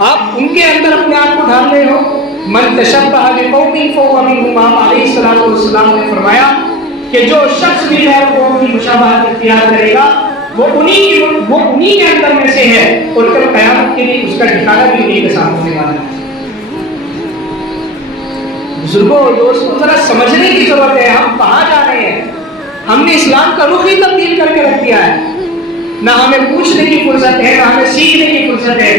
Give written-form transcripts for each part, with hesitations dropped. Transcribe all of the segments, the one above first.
آپ ان کے اندر اپنے آپ کو ڈھال رہے ہو. من تشبہ بقوم فہو منہم. آپ علیہ الصلوۃ والسلام نے فرمایا کہ جو شخص بھی غیر قوم کی مشابہت اختیار کرے گا وہ انہی کے اندر میں سے ہے، اور کل قیامت کے لیے اس کا ٹھکانہ بھی انہی کے ساتھ ہونے والا ہے. بزرگوں اور دوستوں، ذرا سمجھنے کی ضرورت ہے ہم کہاں جا رہے ہیں. ہم نے اسلام کا رخ ہی تبدیل کر کے رکھ دیا ہے. نہ ہمیں پوچھنے کی فرصت ہے، نہ ہمیں سیکھنے کی فرصت ہے.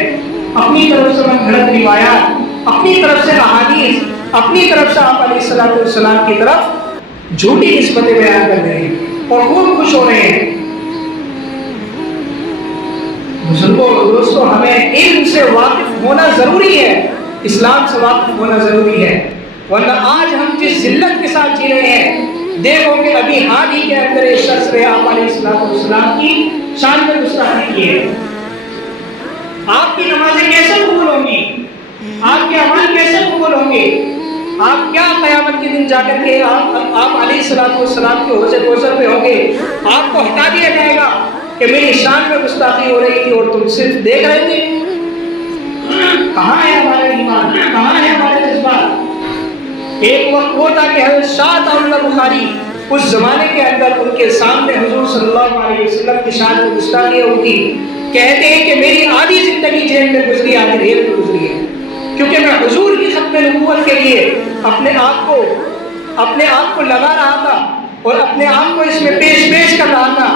اپنی طرف سے من گھڑت روایات، اپنی طرف سے احادیث، اپنی طرف سے آپ علیہ الصلوۃ والسلام کی طرف جھوٹی نسبتیں بیان کر رہے ہیں اور خوب خوش ہو رہے ہیں. بزرگوں اور دوستوں، ہمیں علم سے واقف ہونا ضروری ہے، اسلام سے واقف ہونا ضروری ہے، ورنہ آج ہم جس ذلت کے ساتھ جی رہے ہیں، دیکھو کہ ابھی حال ہی کے اندر ایک شخص نے آپ علیہ الصلوۃ والسلام کی شان میں گستاخی کی ہے. آپ کی نمازیں کیسے قبول ہوں گی؟ آپ کے اعمال کیسے قبول ہوں گے؟ آپ کیا قیامت کے دن جا کر کے آپ علیہ الصلوۃ والسلام کے حوض کوثر پہ ہوں گے؟ آپ کو ہٹا دیا جائے گا کہ میری شان میں گستاخی ہو رہی تھی اور تم صرف دیکھ رہے تھے. کہاں ہے ہمارے ایمان؟ کہاں ہے ہمارے جذبات؟ ایک وقت وہ تھا کہ حضرت شاہ اللہ بخاری اس زمانے کے اندر ان کے سامنے حضور صلی اللہ علیہ وسلم کی شان میں گستاخی ہوتی، کہتے ہیں کہ میری آدھی زندگی جیل میں گزری، آدھی ریل میں گزری ہے، کیونکہ میں حضور کی ختم نبوت کے لیے اپنے آپ کو لگا رہا تھا اور اپنے آپ کو اس میں پیش کر رہا تھا.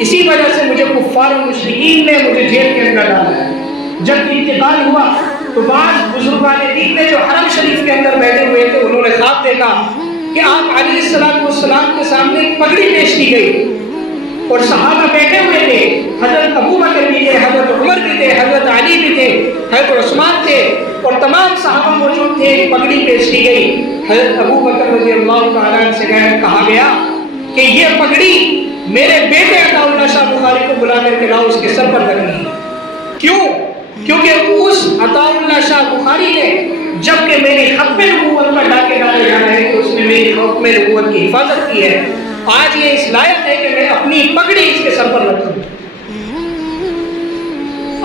اسی وجہ سے مجھے کفار و مشرکین نے مجھے جیل کے اندر ڈالا ہے. جب انتقال ہوا تو بعض بزرگان دین نے جو حرم شریف کے اندر بیٹھے ہوئے تھے، انہوں نے خواب دیکھا کہ آپ علیہ الصلوۃ والسلام کے سامنے ایک پگڑی پیش کی گئی اور صحابہ بیٹھے ہوئے تھے. حضرت ابو بکر بھی تھے، حضرت عمر بھی تھے، حضرت علی بھی تھے، حضرت عثمان تھے اور تمام صحابہ موجود تھے. ایک پگڑی پیش کی گئی. حضرت ابو بکر رضی اللہ تعالیٰ عنہ سے کہا گیا کہ یہ پگڑی میرے بیٹے عطا اللہ شاہ بخاری کو بلا کر کے لاؤ، اس کے سر پر رکھنی. کیوں؟ کیونکہ اس عطا اللہ شاہ بخاری نے جب کہ میری ختم نبوت پر ڈاکے ڈالے جا رہے ہیں تو اس نے میری ختم نبوت کی حفاظت کی ہے. آج یہ اس لائق ہے کہ میں اپنی پگڑی اس کے سر پر رکھوں.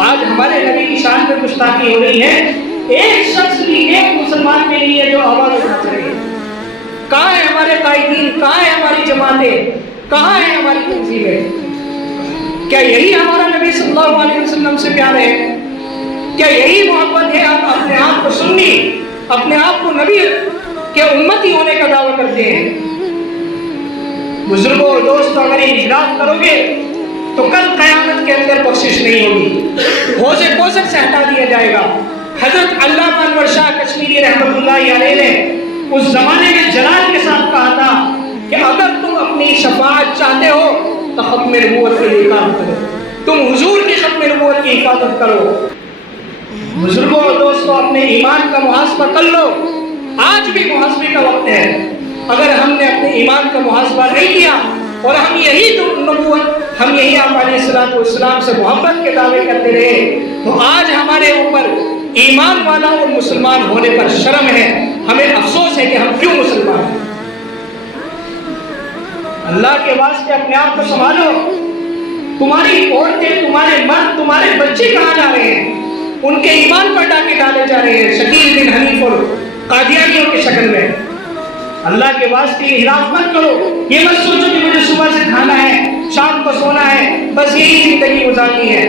آج ہمارے نبی کی شان میں گستاخی ہو رہی ہے. ایک شخص بھی ایک مسلمان کے لیے جو آواز اٹھا سکے. کہاں ہے ہمارے قائدین؟ کہاں ہے ہماری جماعتیں؟ کہاں ہے ہماری تنظیمیں؟ کیا یہی ہمارا نبی صلی اللہ علیہ وسلم سے پیار ہے؟ کیا یہی محبت ہے؟ آپ اپنے آپ کو سنی، اپنے آپ کو نبی کے امتی ہونے کا دعویٰ کرتے ہیں. بزرگوں اور دوستوں، اگر یہ اجلاس کرو گے تو کل قیامت کے اندر بخشش نہیں ہوگی، حوض کوثر سے ہٹا دیا جائے گا. حضرت علامہ انور شاہ کشمیری رحمۃ اللہ علیہ نے اس زمانے میں جلال کے ساتھ کہا تھا کہ اگر تم اپنی شفاعت چاہتے ہو تو ختم نبوت کے لیے کام کرو، تم حضور کی ختم نبوت کی حفاظت کرو. بزرگوں اور دوستوں، اپنے ایمان کا محاسبہ کر لو. آج بھی محاسبے کا وقت ہے. اگر ہم نے اپنے ایمان کا محاسبہ نہیں کیا اور ہم یہی نبوت، ہم یہی آپ علیہ الصلوۃ والسلام سے محبت کے دعوے کرتے رہے تو آج ہمارے اوپر ایمان والا اور مسلمان ہونے پر شرم ہے. ہمیں افسوس ہے کہ ہم کیوں مسلمان ہیں. اللہ کے واسطے اپنے آپ کو سنبھالو. تمہاری عورتیں، تمہارے مرد، تمہارے بچے کہاں جا رہے ہیں؟ ان کے ایمان پر ڈاکے ڈالے جا رہے ہیں شکیل بن حنیف اور قادیانیوں کی شکل میں. اللہ کے واسطے انحراف مت کرو. یہ مت سوچو کہ مجھے صبح سے کھانا ہے، شام کو سونا ہے، بس یہی زندگی گزارنی ہے.